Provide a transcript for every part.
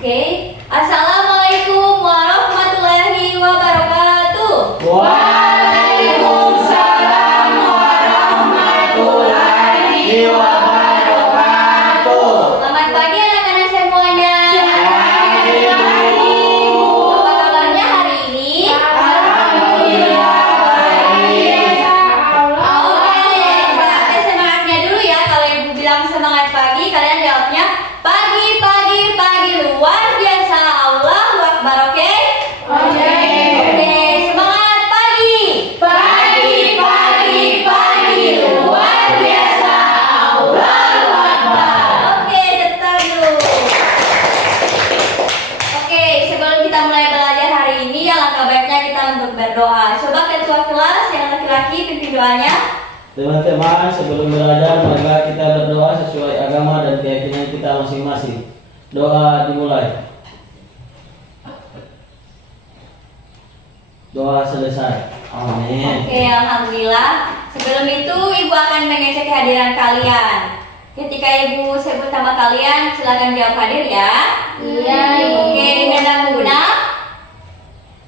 Oke. Assalamualaikum warahmatullahi wabarakatuh. Waalaikumsalam warahmatullahi wabarakatuh. Selamat pagi anak-anak semuanya. Apa kabarnya hari ini? Alhamdulillah baik. Oke, kita semangatnya dulu ya. Kalau ibu bilang semangat pagi, kalian jawabnya pagi, pagi, pagi luar biasa. Allahu Akbar, oke? Oke. Oke, semangat pagi. Pagi, pagi, pagi luar biasa. Allahu Akbar. Oke, tetap dulu. Oke, sebelum kita mulai belajar hari ini, alangkah baiknya kita untuk berdoa. Coba ketua kelas yang laki-laki pimpin doanya. Teman-teman, sebelum belajar, marilah kita berdoa sesuai agama dan keyakinan kita masing-masing. Doa dimulai. Doa selesai. Amin. Oke, alhamdulillah. Sebelum itu, ibu akan mengecek kehadiran kalian. Ketika ibu sebut nama kalian, silakan jawab hadir ya. Iya, Oke, Imelda Muguna.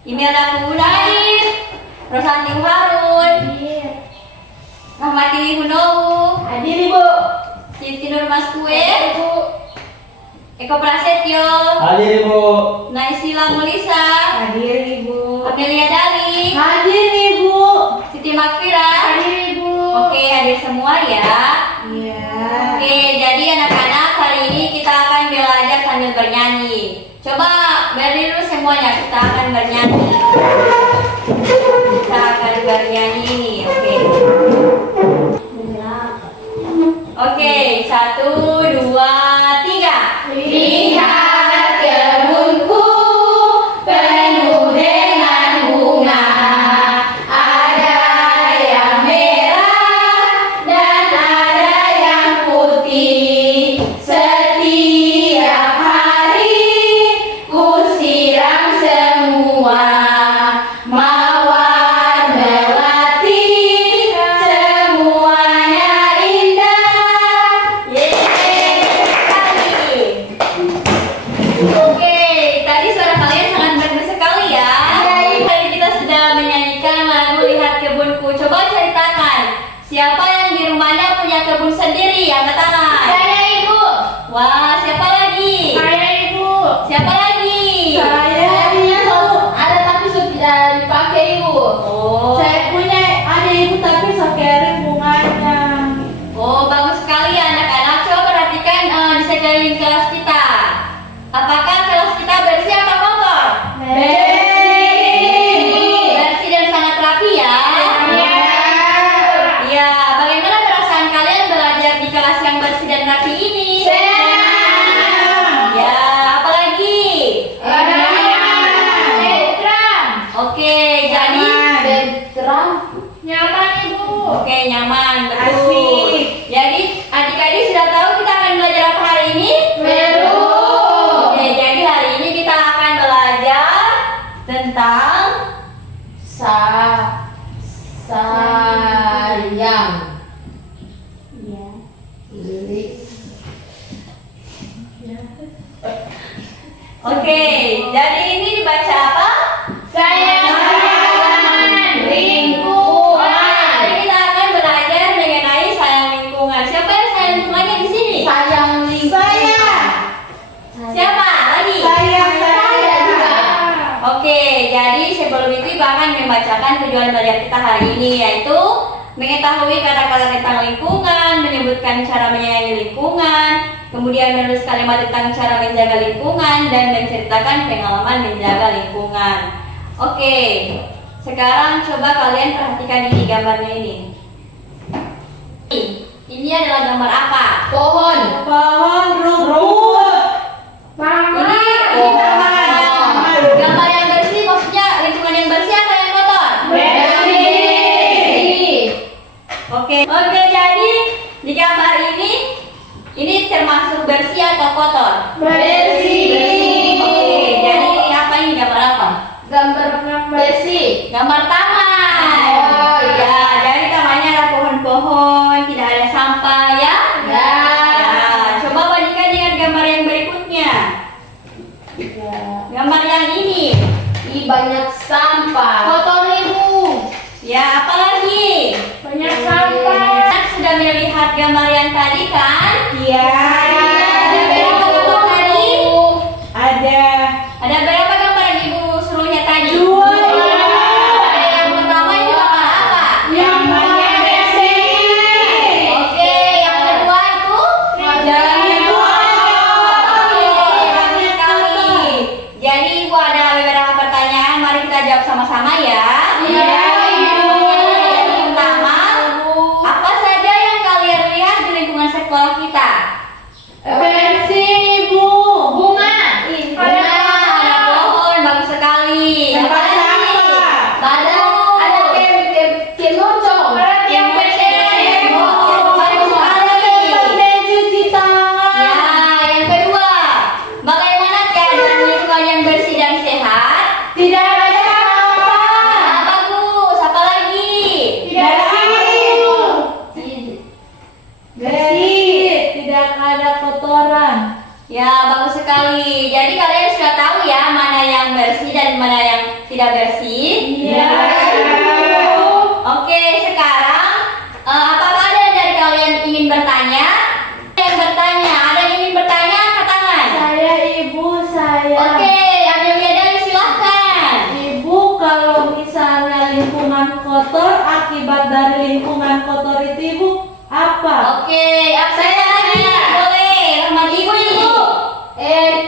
Imelda Muguna hadir. Rosanti Harun. Rahmati Hunowu. Hadir Ibu. Siti Nur Maskue. Eko Prasetyo. Hadir Ibu. Naisila Mulisa. Hadir Ibu. Amelia Dali. Hadir Ibu. Siti Makfira. Hadir Ibu. Oke, hadir semua ya. Iya. Oke, jadi anak-anak hari ini kita akan belajar sambil bernyanyi. Coba berdiri dulu semuanya, kita akan bernyanyi. Kita akan bernyanyi nih, oke. Oke, 1, 2, 3. Lihat kebunku penuh dengan bunga, ada yang merah dan ada yang putih. Setiap hari ku siram semua, mawar melati, semuanya indah. Yeay, sekali. Oke, tadi suara kalian sangat merdu sekali ya. Tadi kita sudah menyanyikan lagu Lihat Kebunku. Coba ceritakan, siapa yang di rumahnya punya kebun sendiri? Angkat tangan. Saya Ibu. Wah, siapa lagi? Saya Ibu. Siapa lagi? Saya punya satu ada tapi sudah dipakai Ibu. Oh, Saya punya ada Ibu tapi sekering bunganya. oh bagus sekali anak-anak. Coba perhatikan di sekeliling kelas kita. Apakah kelas kita bersih atau kotor? Bersih. Bersih dan sangat rapi ya. Iya. Iya, bagaimana perasaan kalian belajar di kelas yang bersih dan rapi ini? Senang. Ya, apalagi? Tentram. Oke, jadi Tentram. Nyaman Ibu. oke nyaman, betul. Asik. Jadi adik-adik sudah tahu kita akan belajar apa hari ini? Belum. Oke, jadi hari ini kita akan belajar tentang Sayang. ya. Oke, jadi ini dibaca apa? Sayang lingkungan. Jadi kita akan belajar mengenai sayang lingkungan. Siapa yang sayang lingkungannya di sini? Sayang lingkungan. Siapa lagi? Saya juga. Oke, jadi sebelum itu Ibu akan membacakan tujuan belajar kita hari ini, yaitu mengetahui kata-kata tentang lingkungan, menyebutkan cara menyayangi lingkungan, kemudian menulis kalimat tentang cara menjaga lingkungan, dan menceritakan pengalaman menjaga lingkungan. Oke, sekarang coba kalian perhatikan ini gambarnya ini. Ini adalah gambar apa? Pohon. Pohon rumput. Ini gambar yang bersih, maksudnya lingkungan yang bersih atau yang kotor? Bersih. Oke, jadi di gambar ini termasuk bersih atau kotor? Bersih. Oke, jadi ini apa ini gambar apa? Gambar bersih. Gambar taman. Oh, iya. Ya, jadi tamannya ada pohon-pohon, tidak ada sampah ya. Ya. Ya, coba bandingkan dengan gambar yang berikutnya. Ya. Gambar yang ini. Ih, banyak sampah. Kotor ibu. Ya, apa lagi? Banyak sampah. Sudah melihat gambar yang tadi kan? Iya. Ada berapa gambar tadi? Ada. Ada berapa gambar yang ibu suruh lihat tadi? Dua. Yang pertama itu gambar apa? Gambarnya bersih. Oke, yang kedua itu? Oke, bagus sekali. Jadi ibu ada beberapa pertanyaan, mari kita jawab sama-sama ya. Iya, Ibu. Yang pertama, apa saja yang kalian lihat di lingkungan sekolah kita? Bersih, Ibu. Bunga. Ada pohon, bagus sekali. Tempat Apa lagi? sampah. Bagus. Ada kemoncong. Yang bersih. Bagus sekali. Meja cuci tangan. Ya, yang kedua, bagaimana keadaan lingkungan yang bersih dan sehat? Tidak ada sampah. Nah, bagus. Apa lagi? Bersih. Tidak ada kotoran. Ya, bagus sekali. Jadi kalian sudah tahu ya mana yang bersih dan mana yang tidak bersih? Iya. Oke, sekarang apakah ada dari kalian ingin bertanya? Yang bertanya, ada yang ingin bertanya? Angkat tangan. Saya Ibu, saya. Oke, Amelia Dali silahkan. Ibu, kalau misalnya lingkungan kotor, akibat dari lingkungan kotor itu Ibu apa? Oke, saya lagi. Boleh, Rahmat Ibu ini.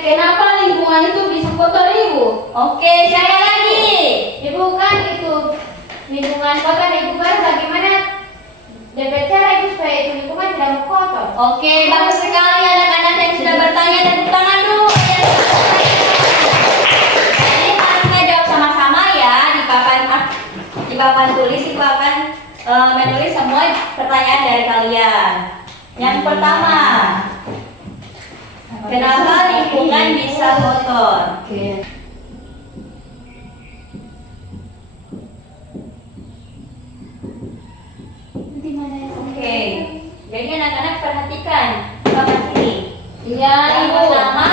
Kenapa lingkungan itu bisa kotor Ibu? Oke, siapa lagi? Ibu kan itu lingkungan kotor Ibu kan bagaimana dengan cara Ibu supaya itu lingkungan tidak kotor? Oke, bagus sekali anak-anak yang sudah bertanya, tepuk tangan dulu. Jadi mari kita jawab sama-sama ya di papan tulis ibu akan menulis semua pertanyaan dari kalian. Yang pertama, kenapa lingkungan bisa kotor? Oke. Oke, jadi anak-anak perhatikan papan sini. Iya Yang Ibu. pertama,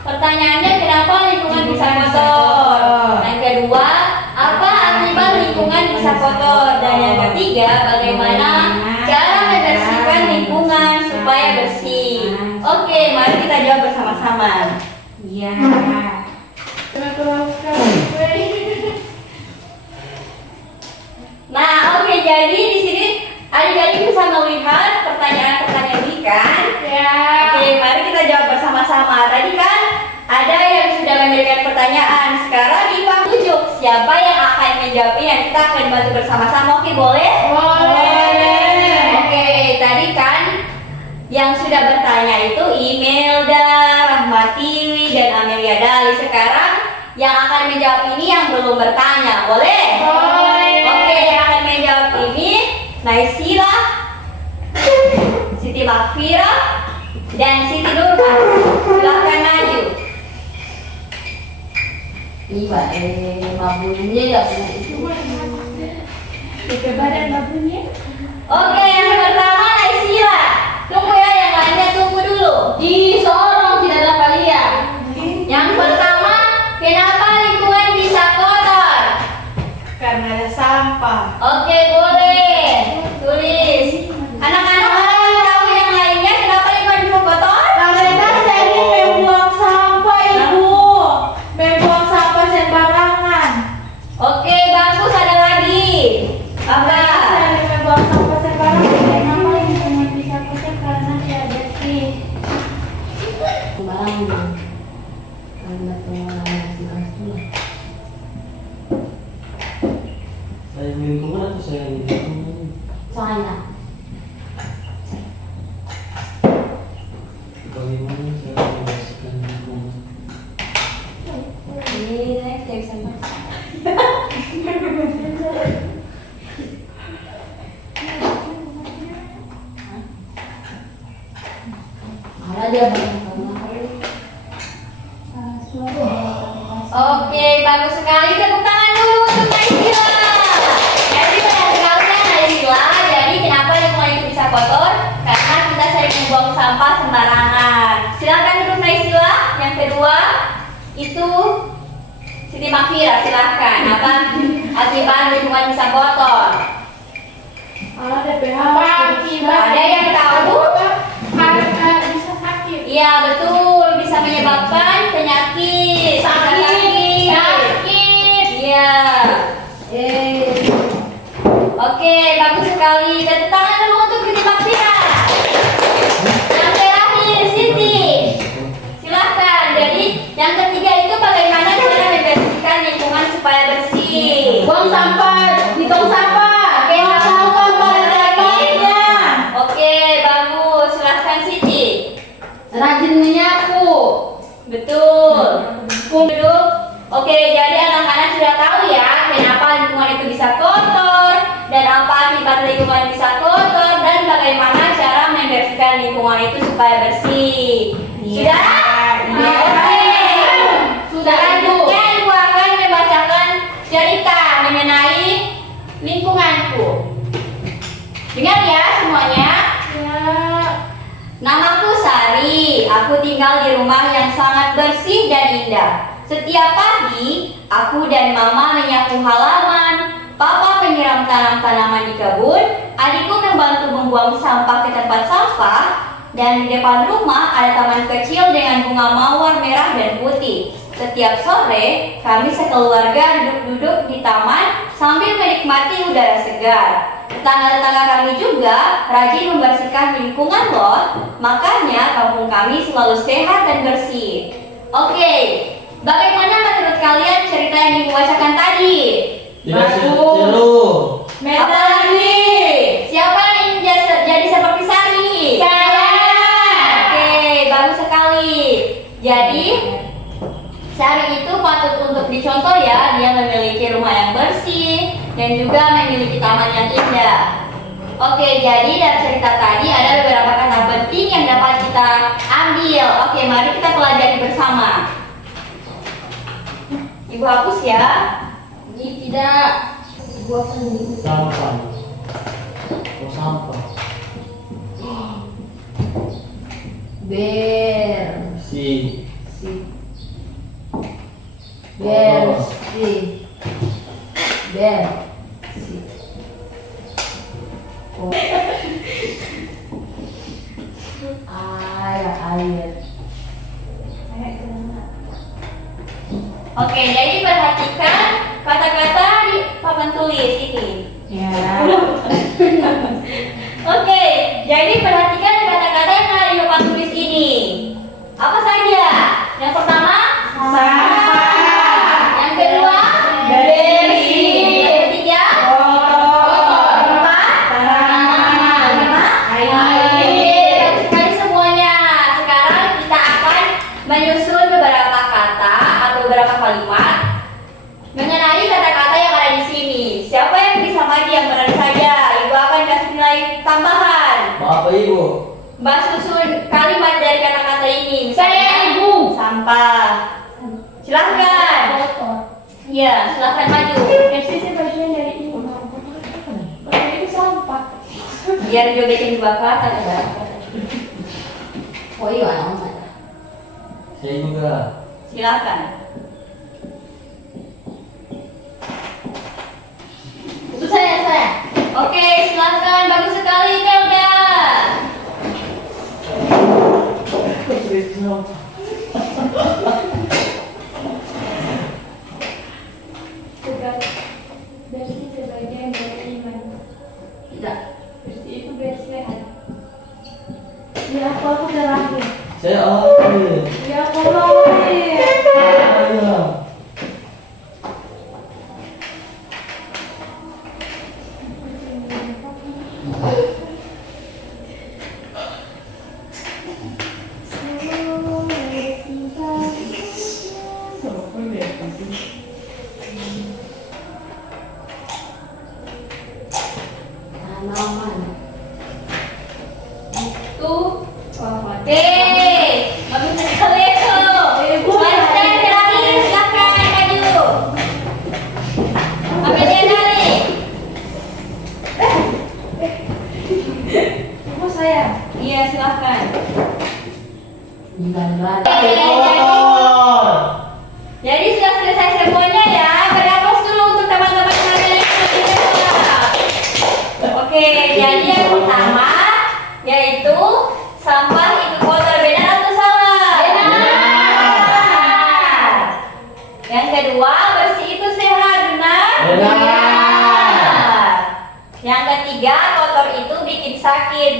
pertanyaannya kenapa lingkungan bisa kotor? Yang kedua, apa akibat lingkungan bisa kotor? Dan yang ketiga, bagaimana cara membersihkan lingkungan supaya bersih? Oke, mari kita jawab bersama-sama. Iya. Nah, oke, jadi di sini adik-adik bisa melihat pertanyaan-pertanyaan ini kan? Ya. Oke, mari kita jawab bersama-sama. Tadi kan ada yang sudah memberikan pertanyaan. Sekarang Ibu tunjuk siapa yang akan menjawab ini. Dan kita akan bantu bersama-sama. Oke, boleh? Boleh. Oke, tadi kan yang sudah bertanya itu Imelda, Rahmatiwi, dan Amelia Dali. Sekarang yang akan menjawab ini yang belum bertanya. Boleh? Boleh. Oke, yang akan menjawab ini Naisila, Siti Makfira, dan Siti Nurman. Silahkan maju. Iya, babunnya ya punya itu. Ke badan babunnya. Oke, yang pertama Naisila. Tunggu ya, yang lainnya tunggu dulu. Di sorong tidak dapat lihat. Yang pertama, kenapa lingkungan bisa kotor? Karena ada sampah. Oke, boleh. Tulis. Anak-anak mau tahu yang lainnya kenapa lingkungan bisa kotor? Karena sering membuang sampah Ibu. Membuang sampah sembarangan. Oke, bagus. Ada lagi. Apa? Sering membuang sampah sembarangan. Kenapa lingkungan bisa kotor? Karena tidak bersih. Sembarangan. Karena pengelolaan asli. Sayang lingkungan atau sayang lingkungan? Soalnya. Bagaimana cara membersihkan lingkungan? Ini next saya bisa baca. Malah dia banyak Oke, bagus sekali. Tepuk tangan dulu untuk Naisila. Jadi benar sekali ya Naisila. Jadi kenapa lingkungan itu bisa kotor? Karena kita sering membuang sampah sembarangan. Silakan duduk Naisila. Yang kedua, Siti Makfira, silahkan. Apa akibat lingkungan bisa kotor? Ada yang tahu? Bisa sakit. Iya betul, bisa menyebabkan penyakit. Sakit. Iya. Oke, bagus sekali. Dan tangan dulu untuk Siti Makfira. Yang terakhir, Siti. Silahkan. Jadi, yang ketiga itu bagaimana cara membersihkan lingkungan supaya bersih. Buang sampah di tong sampah. Oke, Buang sampah pada tempatnya. Oke, bagus. Silahkan Siti. Rajin menyapu. Betul. Duduk. Oke, jadi anak-anak sudah tahu ya kenapa lingkungan itu bisa kotor dan apa akibat lingkungan bisa kotor dan bagaimana cara membersihkan lingkungan itu supaya bersih. Iya. Sudah? Iya. Oke. Sudah, Selanjutnya Ibu akan membacakan cerita mengenai lingkunganku. Dengar ya semuanya. Ya. Namaku Sari, aku tinggal di rumah yang sangat bersih dan indah. Setiap pagi, aku dan Mama menyapu halaman, Papa menyiram tanaman di kebun, adikku membantu membuang sampah ke tempat sampah, dan di depan rumah ada taman kecil dengan bunga mawar merah dan putih. Setiap sore, kami sekeluarga duduk-duduk di taman sambil menikmati udara segar. Tetangga-tetangga kami juga rajin membersihkan lingkungan loh. Makanya kampung kami selalu sehat dan bersih. Oke, bagaimana menurut kalian cerita yang dibacakan tadi? Tidak seru. Apa lagi? Siapa yang ingin jadi seperti Sari? Saya. Oke, bagus sekali. Jadi Sari itu patut untuk dicontoh ya. Dia memiliki rumah yang bersih dan juga memiliki taman yang indah. Oke, jadi dari cerita tadi ada beberapa kata penting yang dapat kita ambil. Oke, mari kita pelajari bersama. Ibu hapus ya. Ini tidak. Gua akan Sampah. Oh, sampah. bersih. Si. Bersih. Bersih. Oh. Air. Oke, jadi perhatikan kata-kata di papan tulis ini. Ya. Oke, jadi perhatikan kata-kata yang ada di papan tulis ini. Apa saja? Yang pertama, Sampah. yang kedua, Bersih. yang ketiga, Kotor. keempat, Tanaman. kelima, Air. bagus sekali semuanya. Sekarang kita akan menyusun beberapa kata atau beberapa kalimat mengenai kata-kata yang ada di sini. Siapa yang bisa maju yang berani saja? Ibu akan kasih nilai tambahan. Maaf Ibu. Mbak susun kalimat dari kata-kata ini. Saya Ibu. Sampah. Silahkan. Kotor. Iya, silahkan maju. Bersih bagian dari itu. Itu sampah. Biar jogetin dua kata kan. Oh iya, Saya juga. Silahkan. itu saya. Oke, silahkan. Bagus sekali, Melda. Bersih sebagian dari iman. Tidak. Bersih itu bersehat. Ya aku udah lahir. Saya akhir. Ya aku lahir. Saya.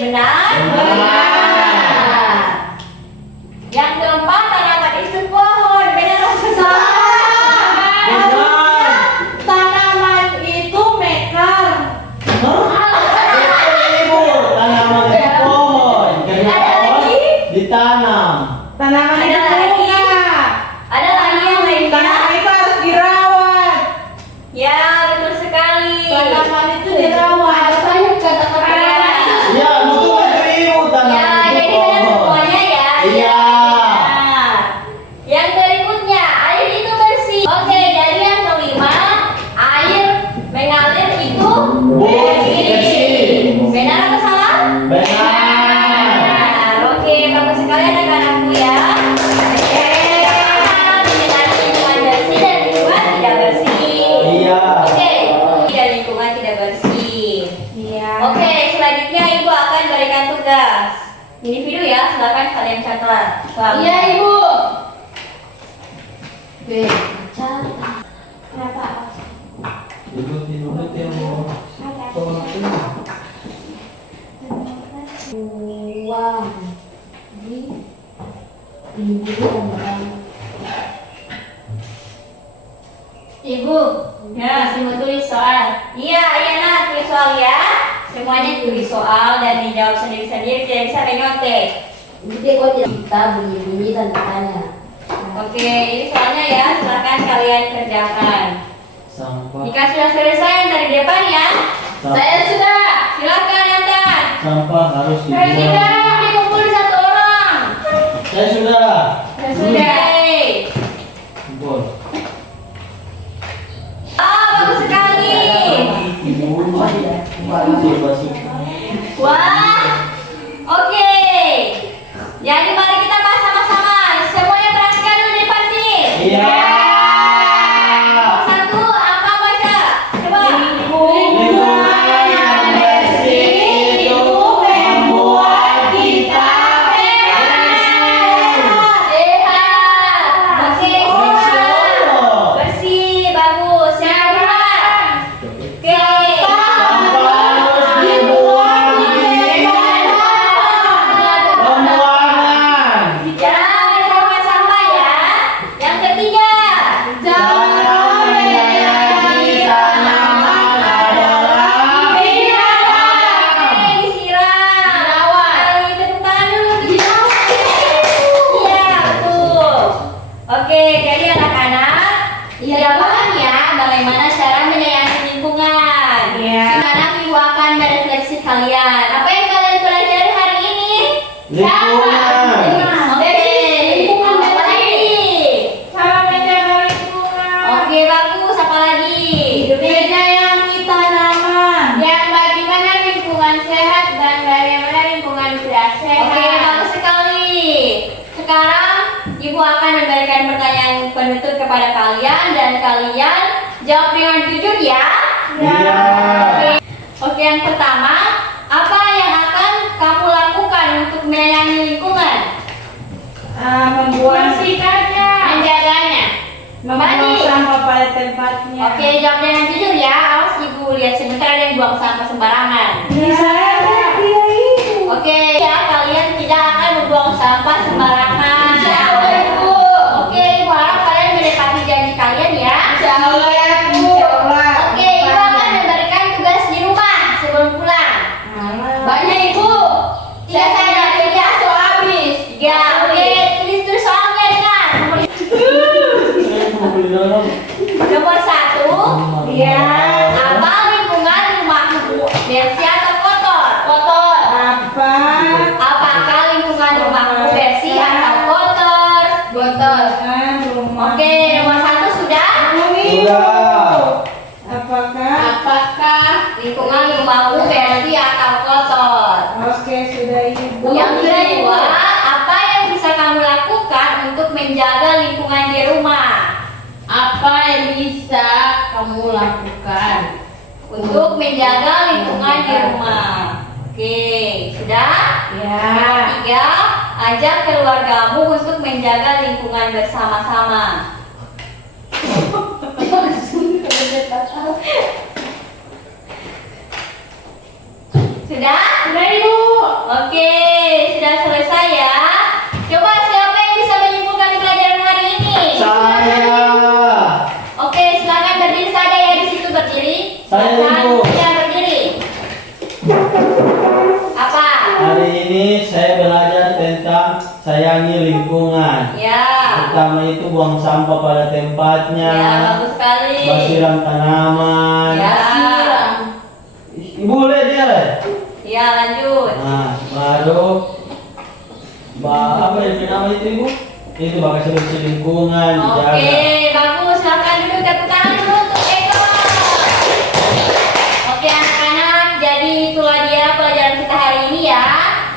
benar? Benar. Yang keempat, tanaman itu pohon. Benar atau salah? Benar. Tanaman itu mekar. Hah? Ibu, tanaman itu pohon. Karena Ada pohon lagi? ditanam. Tanaman Ada itu lagi? bunga. Ada lagi yang lainnya? Tanaman itu harus dirawat. Ya, betul sekali. Tanaman itu dirawat. Banyak kata-kata. Ya, betul itu ibu, Ya, tanaman itu jadi benar pohon. semuanya ya. Iya. Nah, yang berikutnya, air itu bersih. Oke, jadi yang kelima, air mengalir itu Bersih. Benar atau salah? Benar. Oke, bagus sekali anak-anakku ya. Oke, mengenai lingkungan bersih dan lingkungan tidak bersih. Iya. Oke, dan lingkungan tidak bersih. Iya. Oke, selanjutnya ibu akan berikan tugas. Individu ya, silakan kalian catat. Iya, Ibu. Oke. Kenapa? Ibu tidur tidur. Wah. Ibu, Ya. masih mau tulis soal. Iya, nak tulis soal ya. Semuanya tulis soal dan dijawab sendiri-sendiri, tidak bisa menyontek. Jadi kok tidak kita bunyi-bunyi tanda tanya. Oke, ini soalnya ya, silakan kalian kerjakan. Sampah. Jika sudah selesai yang dari depan ya, Saya sudah. silakan Yantan. Sampah harus Tidak, dibuang. dikumpul di satu orang. Saya sudah. Saya sudah. Kumpul. Bagus sekali. Wah, oke. Jadi mari kita bahas sama-sama. Semuanya perhatikan dulu di depan sini. Iya. Satu, apa baca? Coba. Lingkungan yang bersih itu membuat kita Sehat. Oke, sehat. Allah. Bersih, bagus. Yang kedua. Oke. Sampah harus dibuang di pembuangan. Jangan buang sampah ya. Yang ketiga. Jangan menyayangi tanaman adalah Oke, disiram. Kali tepuk tangan dulu untuk dirawat. Iya, betul. Oke, jadi anak-anak, sudah paham ya bagaimana cara menyayangi lingkungan. Iya. Sekarang ibu akan merefleksi kalian. Apa yang kalian pelajari hari ini? lingkungan. Oke, lingkungan apa lagi? Cara menjaga lingkungan. Oke, bagus. Apa lagi? Menyayangi tanaman. Yang bagaimana lingkungan sehat dan bagaimana lingkungan tidak sehat. Oke, bagus sekali. Sekarang ibu akan memberikan pertanyaan penutup kepada kalian dan kalian jawab dengan jujur ya. Iya. Oke, yang pertama, apa yang akan kamu lakukan untuk menyayangi lingkungan? Membuang Membersihkannya. Menjaganya. membuang Bagi. sampah pada tempatnya. Oke, jawab dengan jujur ya. Awas ibu lihat sebentar ada yang buang sampah sembarangan. Ini saya dia ibu. Oke, ya kalian tidak akan membuang sampah sembarangan. Insya Allah, Ibu. Oke, ibu harap kalian menepati janji kalian ya. Insya Allah ya, Bu. Coba. Oke, ibu akan memberikan tugas di rumah sebelum pulang. Banyak, Ibu. Tiga saja, tiga. So habis. Tiga, oke. Tulis soalnya dengan nomor satu. Iya. Apa lingkungan rumahmu bersih atau kotor? Kotor. Apa? Apakah lingkungan rumahmu bersih atau kotor? Kotor. Rumah. Oke, nomor satu sudah. Sudah. Apakah? Apakah Lingkungan rumahmu bersih atau kotor? Oke, sudah ibu. Yang kedua, apa yang bisa kamu lakukan untuk menjaga lingkungan di rumah? apa yang bisa kamu lakukan? Untuk menjaga lingkungan di rumah. Oke, sudah? Ya. Yang ketiga, ajak keluargamu untuk menjaga lingkungan bersama-sama. Sudah Sudah? Sudah Ibu. Oke, sudah selesai ya. Coba siapa yang bisa menyimpulkan pelajaran hari ini? Saya. Oke, silakan berdiri saja ya di situ berdiri. Saya, Silakan Ibu. ya berdiri. Apa? Hari ini saya belajar tentang sayangi lingkungan. Ya. Pertama itu buang sampah pada tempatnya. Ya, bagus sekali. Siram tanaman. Ya. Ibu lihat dia. Le. Ya, lanjut. Nah, baru apa yang nama itu Ibu? Itu bakal bersih lingkungan, Oke, dijaga. bagus. Silakan duduk, tepuk tangan dulu untuk Eko. Oke, anak-anak, jadi itulah dia pelajaran kita hari ini ya.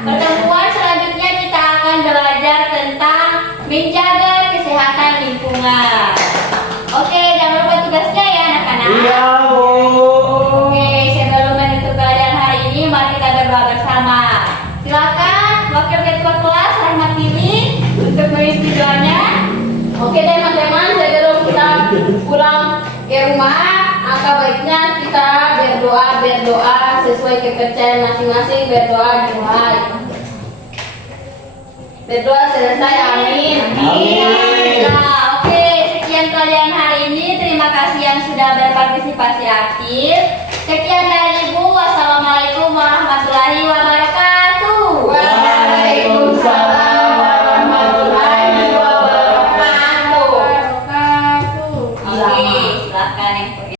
Pertemuan selanjutnya kita akan belajar tentang menjaga kesehatan lingkungan. Oke, jangan lupa tugasnya ya anak-anak. Iya, Bu. Oke, sebelum menutup pelajaran hari ini, mari kita berdoa bersama. Silakan Wakil Ketua Kelas Rahmat Tini untuk mengisi doanya. Oke teman-teman, sebelum kita pulang ke rumah, angka baiknya kita berdoa sesuai kepercayaan masing-masing, berdoa dimulai. Berdoa selesai, amin. Amin. Nah, oke, sekian pelajaran hari ini. Terima kasih yang sudah berpartisipasi aktif. Sekian dari Ibu. Wassalamualaikum warahmatullahi wabarakatuh. Waalaikumsalam warahmatullahi wabarakatuh. Oke, silakan yang